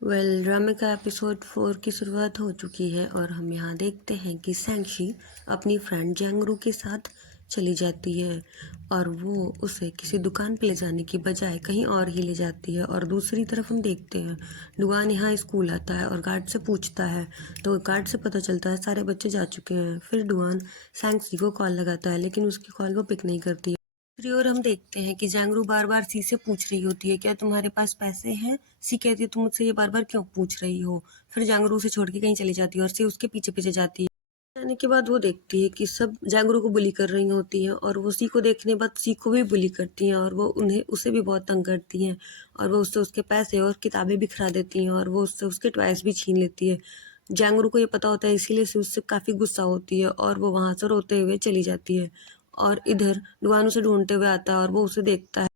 ड्रामे का एपिसोड 4 की शुरुआत हो चुकी है और हम यहाँ देखते हैं कि सैंगशी अपनी फ्रेंड जैंगरू के साथ चली जाती है और वो उसे किसी दुकान पे ले जाने की बजाय कहीं और ही ले जाती है। और दूसरी तरफ हम देखते हैं डुआन यहाँ स्कूल आता है और गार्ड से पूछता है, तो गार्ड से पता चलता है सारे बच्चे जा चुके हैं। फिर डुआन सैंगशी को कॉल लगाता है लेकिन उसकी कॉल वो पिक नहीं करती है। दूसरी ओर हम देखते हैं कि जैंगरू बार बार सी से पूछ रही होती है, क्या तुम्हारे पास पैसे हैं? सी कहती है, तुम मुझसे ये बार बार क्यों पूछ रही हो? फिर जैंगरू उसे छोड़ के कहीं चली जाती है और सी उसके पीछे पीछे जाती है। जाने के बाद वो देखती है कि सब जैंगरू को बुली कर रही होती हैं और वो सी को देखने के बाद सी को भी बुली करती हैं और वो उसे भी बहुत तंग करती हैं और वो उससे उसके पैसे और किताबें बिखरा देती हैं और वो उससे उसके टॉयज भी छीन लेती है। जैंगरू को ये पता होता है, इसीलिए सी उससे काफ़ी गुस्सा होती है और वो वहाँ से रोते हुए चली जाती है। और इधर डुआन उसे ढूंढते हुए आता है और वो उसे देखता है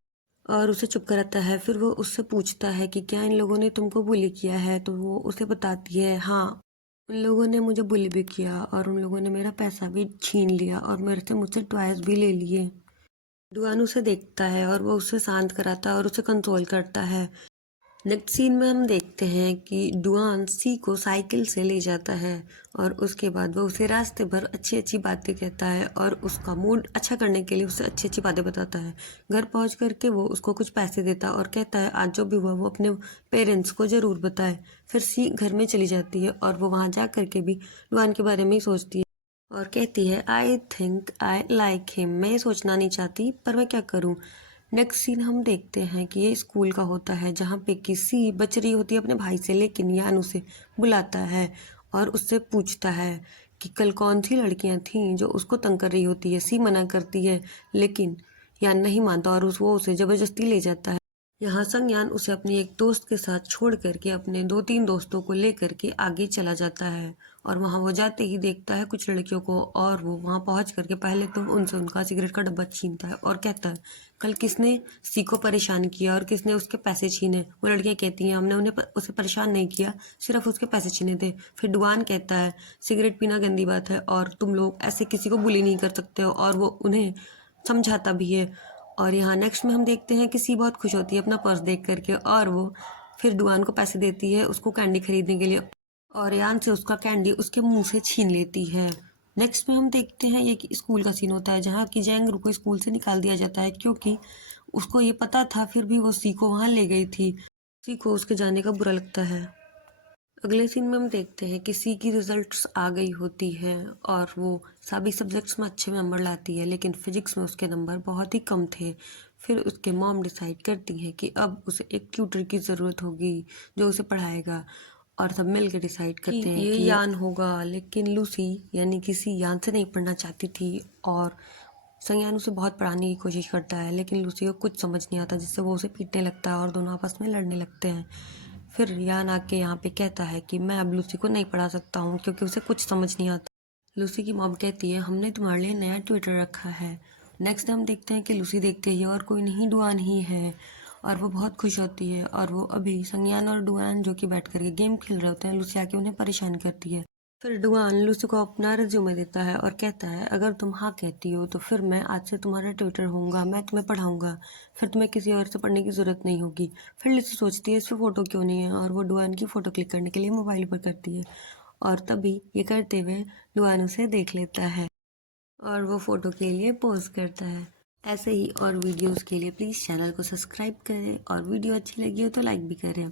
और उसे चुप कराता है। फिर वो उससे पूछता है कि क्या इन लोगों ने तुमको बुली किया है? तो वो उसे बताती है, हाँ, उन लोगों ने मुझे बुली भी किया और उन लोगों ने मेरा पैसा भी छीन लिया और मुझसे टॉयज भी ले लिए। डुआन उसे देखता है और वो उसे शांत कराता है और उसे कंट्रोल करता है। नेक्स्ट सीन में हम देखते हैं कि डुआन सी को साइकिल से ले जाता है और उसके बाद वो उसे रास्ते भर अच्छी अच्छी बातें कहता है और उसका मूड अच्छा करने के लिए उसे अच्छी अच्छी बातें बताता है। घर पहुंच करके वो उसको कुछ पैसे देता है और कहता है आज जो भी हुआ वो अपने पेरेंट्स को ज़रूर बताए। फिर सी घर में चली जाती है और वो वहाँ जा करके भी डुआन के बारे में ही सोचती है और कहती है, I think I like him. मैं ये सोचना नहीं चाहती पर मैं क्या करूँ। नेक्स्ट सीन हम देखते हैं कि ये स्कूल का होता है जहाँ पे किसी बच रही होती है अपने भाई से, लेकिन यान उसे बुलाता है और उससे पूछता है कि कल कौन सी लड़कियाँ थीं जो उसको तंग कर रही होती है। सी मना करती है लेकिन यान नहीं मानता और वो उसे ज़बरदस्ती ले जाता है। यहाँ संज्ञान उसे अपनी एक दोस्त के साथ छोड़ करके अपने 2-3 दोस्तों को लेकर के आगे चला जाता है और वहाँ वो जाते ही देखता है कुछ लड़कियों को और वो वहाँ पहुँच करके पहले तो उनसे उनका सिगरेट का डब्बा छीनता है और कहता है, कल किसने सी को परेशान किया और किसने उसके पैसे छीने? वो लड़कियाँ कहती हैं, हमने उसे परेशान नहीं किया, सिर्फ उसके पैसे छीने थे। फिर डुआन कहता है, सिगरेट पीना गंदी बात है और तुम लोग ऐसे किसी को बुली नहीं कर सकते हो, और वो उन्हें समझाता भी है। और यहाँ नेक्स्ट में हम देखते हैं कि सी बहुत खुश होती है अपना पर्स देख करके और वो फिर डुआन को पैसे देती है उसको कैंडी खरीदने के लिए और यान से उसका कैंडी उसके मुंह से छीन लेती है। नेक्स्ट में हम देखते हैं ये कि स्कूल का सीन होता है जहाँ की जैंगरू को स्कूल से निकाल दिया जाता है क्योंकि उसको ये पता था, फिर भी वो सी को वहाँ ले गई थी। सी को उसके जाने का बुरा लगता है। अगले सीन में हम देखते हैं कि सी की रिजल्ट्स आ गई होती है और वो सभी सब्जेक्ट्स में अच्छे नंबर लाती है, लेकिन फिजिक्स में उसके नंबर बहुत ही कम थे। फिर उसके मॉम डिसाइड करती हैं कि अब उसे एक ट्यूटर की ज़रूरत होगी जो उसे पढ़ाएगा और सब मिल के डिसाइड करते हैं कि यान होगा। लेकिन लूसी यानी कि सी यान से नहीं पढ़ना चाहती थी और संज्ञान उसे बहुत पढ़ाने की कोशिश करता है, लेकिन लूसी को कुछ समझ नहीं आता जिससे वो उसे पीटने लगता है और दोनों आपस में लड़ने लगते हैं। फिर यान आके यहाँ पे कहता है कि मैं अब लूसी को नहीं पढ़ा सकता हूँ क्योंकि उसे कुछ समझ नहीं आता। लूसी की मॉम कहती है, हमने तुम्हारे लिए नया ट्विटर रखा है। नेक्स्ट हम देखते हैं कि लूसी देखते ही और कोई नहीं डुआन ही है और वो बहुत खुश होती है और वो अभी संज्ञान और डुआन जो कि बैठ करके गेम खेल रहे होते हैं, लूसी आके उन्हें परेशान करती है। फिर डुआन लूसी को अपना रिज्यूमे देता है और कहता है, अगर तुम हाँ कहती हो तो फिर मैं आज से तुम्हारा ट्यूटर होऊंगा, मैं तुम्हें पढ़ाऊंगा, फिर तुम्हें किसी और से पढ़ने की ज़रूरत नहीं होगी। फिर लूसी सोचती है इस पर फ़ोटो क्यों नहीं है और वो डुआन की फ़ोटो क्लिक करने के लिए मोबाइल पर करती है और तभी ये करते हुए डुआन उसे देख लेता है और वो फ़ोटो के लिए पोज करता है। ऐसे ही और वीडियोज़ के लिए प्लीज़ चैनल को सब्सक्राइब करें और वीडियो अच्छी लगी हो तो लाइक भी करें।